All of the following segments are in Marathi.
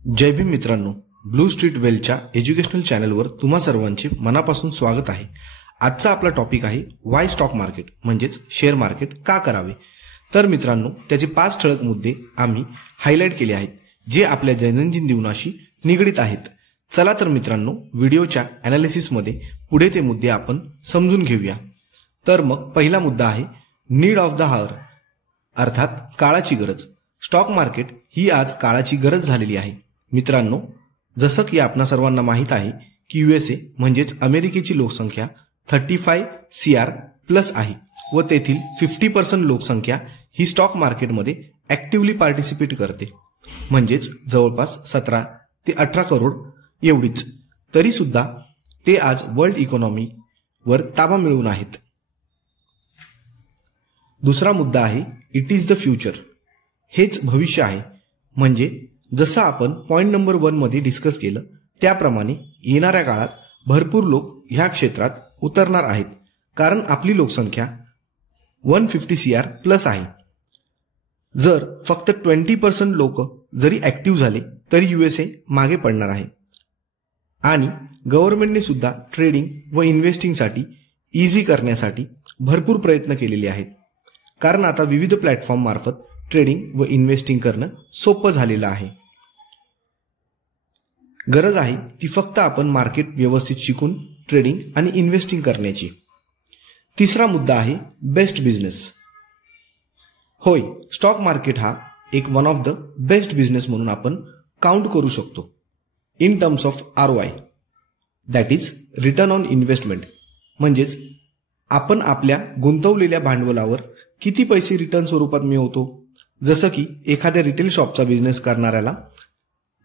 जय भीम मित्रांनो, ब्लू स्ट्रीट वेलच्या एज्युकेशनल चॅनलवर तुम्हा सर्वांचे मनापासून स्वागत आहे। आजचा आपला टॉपिक आहे वाय स्टॉक मार्केट म्हणजेच शेअर मार्केट का करावे। तर मित्रांनो, त्याचे 5 ठळक मुद्दे आम्ही हायलाइट केले आहेत जे आपल्या दैनंदिन जीवनाशी निगडित आहेत। चला तर मित्रांनो, व्हिडिओच्या एनालिसिसमध्ये पुढे ते मुद्दे आपण समजून घेऊया। तर मग पहिला मुद्दा आहे नीड ऑफ द हावर, अर्थात काळाची गरज। स्टॉक मार्केट ही आज काळाची गरज झालेली आहे। मित्रांनो, जसं की आपणा सर्वांना माहित आहे की यूएसए म्हणजेच अमेरिकेची लोकसंख्या 35 CR प्लस आहे व तेथील 50% लोकसंख्या ही स्टॉक मार्केटमध्ये ऍक्टिव्हली पार्टिसिपेट करते, म्हणजेच जवळपास 17 ते 18 करोड एवढीच। तरी सुद्धा ते आज वर्ल्ड इकॉनॉमी वर ताबा मिळवून आहेत। दुसरा मुद्दा आहे इट इज द फ्युचर, हेच भविष्य आहे। म्हणजे जसं आपण पॉइंट नंबर 1 मध्ये डिस्कस केलं त्याप्रमाणे येणाऱ्या काळात भरपूर लोक ह्या क्षेत्रात उतरणार आहेत, कारण आपली लोकसंख्या 150 CR प्लस आहे। जर फक्त 20% लोक जरी ऍक्टिव्ह झाले तरी यूएसए मागे पडणार आहे। आणि गव्हर्नमेंटने सुद्धा ट्रेडिंग व इन्व्हेस्टिंगसाठी इझी करण्यासाठी भरपूर प्रयत्न केलेले आहेत, कारण आता विविध प्लॅटफॉर्म मार्फत ट्रेडिंग व इन्व्हेस्टिंग करणं सोपं झालेलं आहे। गरज आहे ती फक्त आपण मार्केट व्यवस्थित शिकून ट्रेडिंग आणि इन्व्हेस्टिंग करण्याची। तिसरा मुद्दा आहे बेस्ट बिझनेस। होय, स्टॉक मार्केट हा एक one of the best business म्हणून आपण काउंट करू शकतो in terms of ROI, that is return on investment. म्हणजेच आपण आपल्या गुंतवलेल्या भांडवलावर किती पैसे रिटर्न स्वरूपात मिळवतो। जसं की एखाद्या रिटेल शॉपचा बिझनेस करणाऱ्याला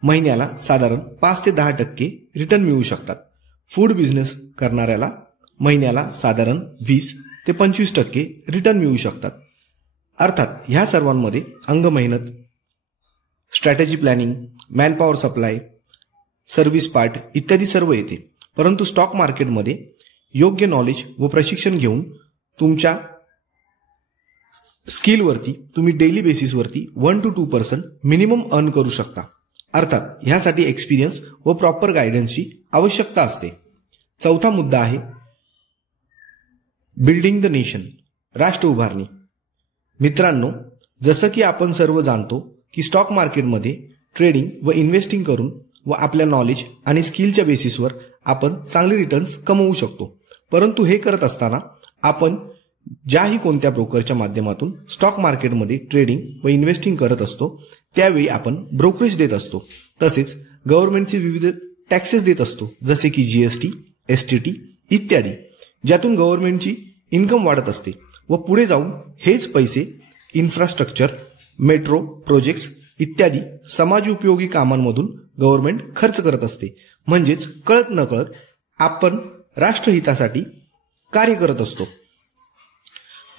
महिन्याला साधारण 5 ते 10% रिटर्न मिळू शकतात। फूड बिझनेस करणाऱ्याला महिन्याला साधारण 20 ते 25% रिटर्न मिळू शकतात। अर्थात ह्या सर्वांमध्ये अंग मेहनत, strategy planning, manpower supply, service part इत्यादी सर्व येते। परंतु स्टॉक मार्केटमध्ये योग्य नॉलेज व प्रशिक्षण घेऊन तुमच्या स्किलवरती तुम्ही डेली बेसिसवरती 1 to 2% मिनिमम अर्न करू शकता। अर्थात ह्यासाठी एक्सपिरियन्स व प्रॉपर गायडन्सची आवश्यकता असते। चौथा मुद्दा आहे बिल्डिंग द नेशन, राष्ट्र उभारणी। मित्रांनो, जसं की आपण सर्व जाणतो की स्टॉक मार्केटमध्ये ट्रेडिंग व इन्व्हेस्टिंग करून व आपल्या नॉलेज आणि स्किलच्या बेसिसवर आपण चांगले रिटर्न्स कमवू शकतो। परंतु हे करत असताना आपण ज्याही कोणत्या ब्रोकरच्या माध्यमातून स्टॉक मार्केटमध्ये ट्रेडिंग व इन्व्हेस्टिंग करत असतो त्यावेळी आपण ब्रोकरेज देत असतो, तसेच गव्हर्नमेंटचे विविध टॅक्सेस देत असतो, जसे की GST, STT इत्यादी, ज्यातून गव्हर्नमेंटची इन्कम वाढत असते व पुढे जाऊन हेच पैसे इन्फ्रास्ट्रक्चर, मेट्रो प्रोजेक्ट्स इत्यादी समाजोपयोगी कामांमधून गव्हर्नमेंट खर्च करत असते। म्हणजेच कळत नकळत आपण राष्ट्रहितासाठी कार्य करत असतो।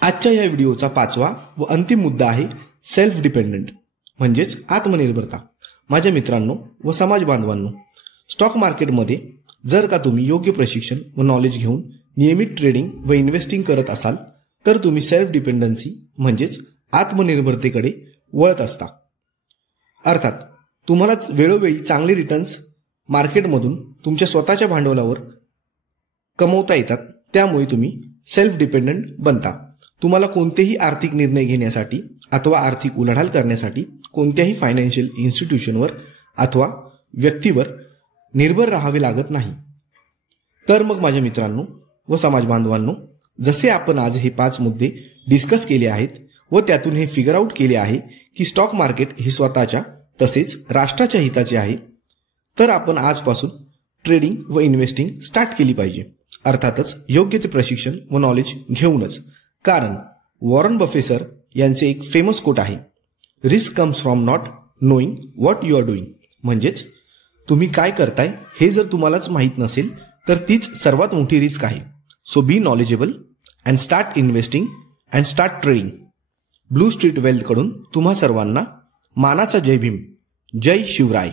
आजच्या या व्हिडिओचा 5वा व अंतिम मुद्दा आहे सेल्फ डिपेंडंट, म्हणजेच आत्मनिर्भरता। माझ्या मित्रांनो व समाज बांधवांनो, स्टॉक मार्केटमध्ये जर का तुम्ही योग्य प्रशिक्षण व नॉलेज घेऊन नियमित ट्रेडिंग व इन्व्हेस्टिंग करत असाल तर तुम्ही सेल्फ डिपेंडन्सी म्हणजेच आत्मनिर्भरतेकडे वळत असता। अर्थात तुम्हालाच वेळोवेळी चांगले रिटर्न्स मार्केटमधून तुमच्या स्वतःच्या भांडवलावर कमवता येतात, त्यामुळे तुम्ही सेल्फ डिपेंडंट बनता। तुम्हाला कोणतेही आर्थिक निर्णय घेण्यासाठी अथवा आर्थिक उलाढाल करण्यासाठी कोणत्याही फायनान्शियल इन्स्टिट्यूशनवर अथवा व्यक्तीवर निर्भर राहावे लागत नाही। तर मग माझ्या मित्रांनो व समाज बांधवांनो, जसे आपण आज हे 5 मुद्दे डिस्कस केले आहेत व त्यातून हे फिगर आउट केले आहे की स्टॉक मार्केट हे स्वतःच्या तसेच राष्ट्राच्या हिताचे आहे, तर आपण आजपासून ट्रेडिंग व इन्व्हेस्टिंग स्टार्ट केली पाहिजे। अर्थातच योग्य ते प्रशिक्षण व नॉलेज घेऊनच, कारण वॉरन बफे सर यांचे एक फेमस कोट आहे, risk comes from not knowing what you are doing. म्हणजेच तुम्ही काय करताय हे जर तुम्हालाच माहीत नसेल तर तीच सर्वात मोठी रिस्क आहे। So be knowledgeable and start investing and start trading. Blue street wealth कडून तुम्हा सर्वांना मानाचा जय भीम, जय शिवराय।